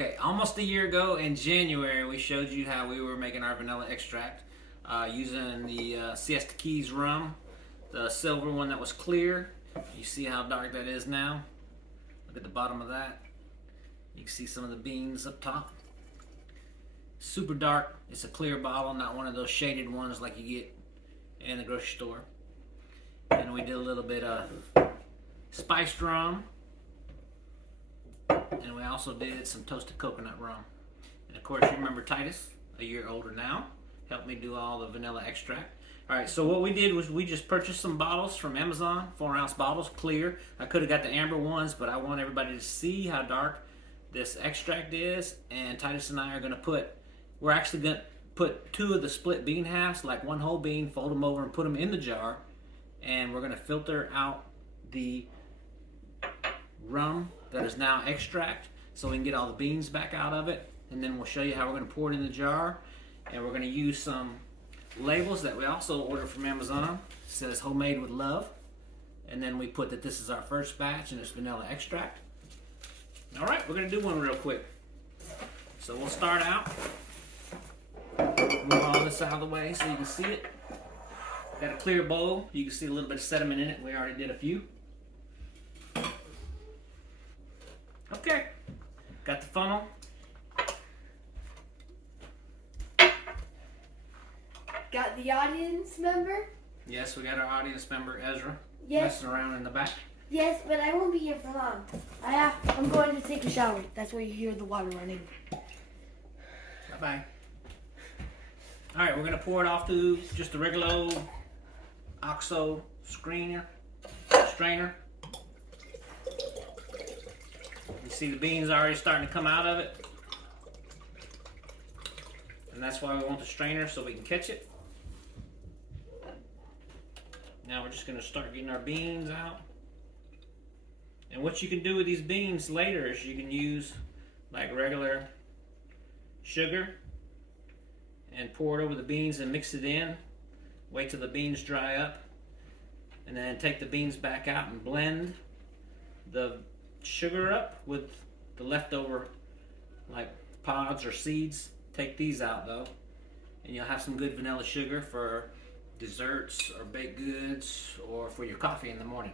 Okay, almost a year ago in January, we showed you how we were making our vanilla extract using the Siesta Keys rum, the silver one that was clear. You see how dark that is now? Look at the bottom of that. You can see some of the beans up top. Super dark. It's a clear bottle, not one of those shaded ones like you get in the grocery store. And we did a little bit of spiced rum. And we also did some toasted coconut rum. And of course, you remember Titus, a year older now, helped me do all the vanilla extract. Alright, so what we did was we just purchased some bottles from Amazon, 4-ounce bottles, clear. I could have got the amber ones, but I want everybody to see how dark this extract is. And Titus and I are going to we're actually going to put 2 of the split bean halves, like one whole bean, fold them over and put them in the jar. And we're going to filter out the rum that is now extract so we can get all the beans back out of it. And then we'll show you how we're going to pour it in the jar. And we're going to use some labels that we also ordered from Amazon. It says homemade with love. And then we put that this is our first batch and it's vanilla extract. Alright, we're going to do one real quick. So we'll start out. Move all this out of the way so you can see it. Got a clear bowl. You can see a little bit of sediment in it. We already did a few. Okay. Got the funnel. Got the audience member? Yes, we got our audience member, Ezra, Yes. messing around in the back. Yes, but I won't be here for long. I'm going to take a shower. That's where you hear the water running. Bye-bye. Alright, we're going to pour it off to just a regular old OXO strainer. You see the beans already starting to come out of it. And that's why we want the strainer, so we can catch it. Now we're just going to start getting our beans out. And what you can do with these beans later is you can use like regular sugar and pour it over the beans and mix it in. Wait till the beans dry up. And then take the beans back out and blend the sugar up with the leftover like pods or seeds. Take these out though. And you'll have some good vanilla sugar for desserts or baked goods or for your coffee in the morning.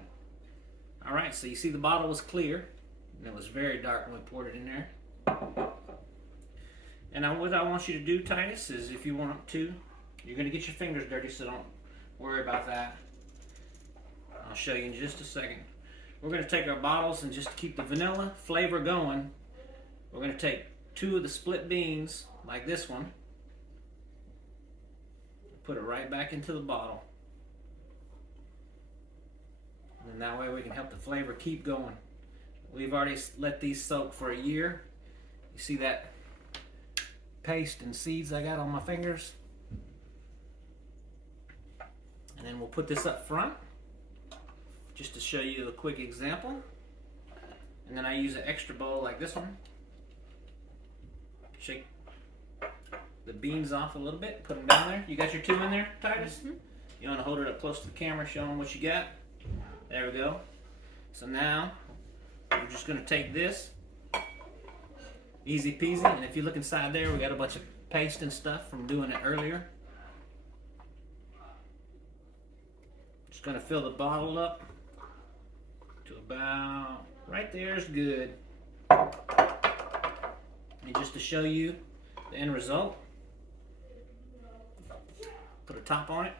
Alright, so you see the bottle was clear. And it was very dark when we poured it in there. And what I want you to do, Titus, is if you want to, you're going to get your fingers dirty, so don't worry about that. I'll show you in just a second. We're going to take our bottles and just to keep the vanilla flavor going, we're going to take 2 of the split beans, like this one, put it right back into the bottle. And that way we can help the flavor keep going. We've already let these soak for a year. You see that paste and seeds I got on my fingers? And then we'll put this up front just to show you a quick example. And then I use an extra bowl like this one. Shake the beans off a little bit, put them down there. You got your 2 in there, Titus? Mm-hmm. You want to hold it up close to the camera, show them what you got. There we go. So now we're just going to take this. Easy peasy. And if you look inside there, we got a bunch of paste and stuff from doing it earlier. Just going to fill the bottle up to about right there is good. And just to show you the end result, put a top on it.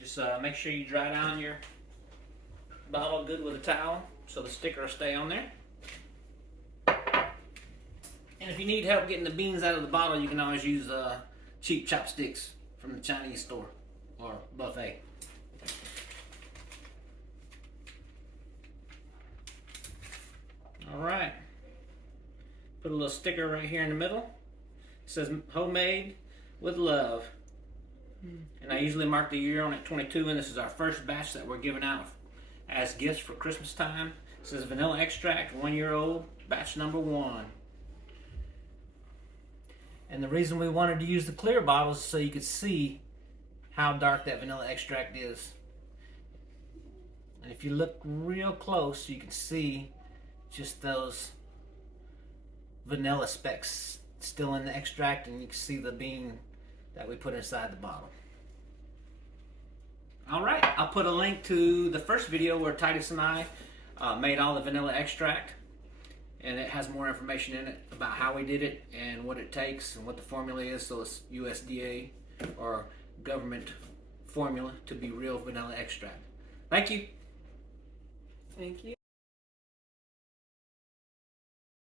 Just make sure you dry down your bottle good with a towel so the sticker will stay on there. And if you need help getting the beans out of the bottle, you can always use cheap chopsticks from the Chinese store or buffet. Alright. Put a little sticker right here in the middle. It says homemade with love. And I usually mark the year on it 22, and this is our first batch that we're giving out as gifts for Christmas time. It says vanilla extract, 1 year old, batch number 1. And the reason we wanted to use the clear bottles is so you could see how dark that vanilla extract is. And if you look real close, you can see just those vanilla specks still in the extract, and you can see the bean that we put inside the bottle. Alright, I'll put a link to the first video where Titus and I made all the vanilla extract, and it has more information in it about how we did it and what it takes and what the formula is. So it's USDA or government formula to be real vanilla extract. Thank you. Thank you.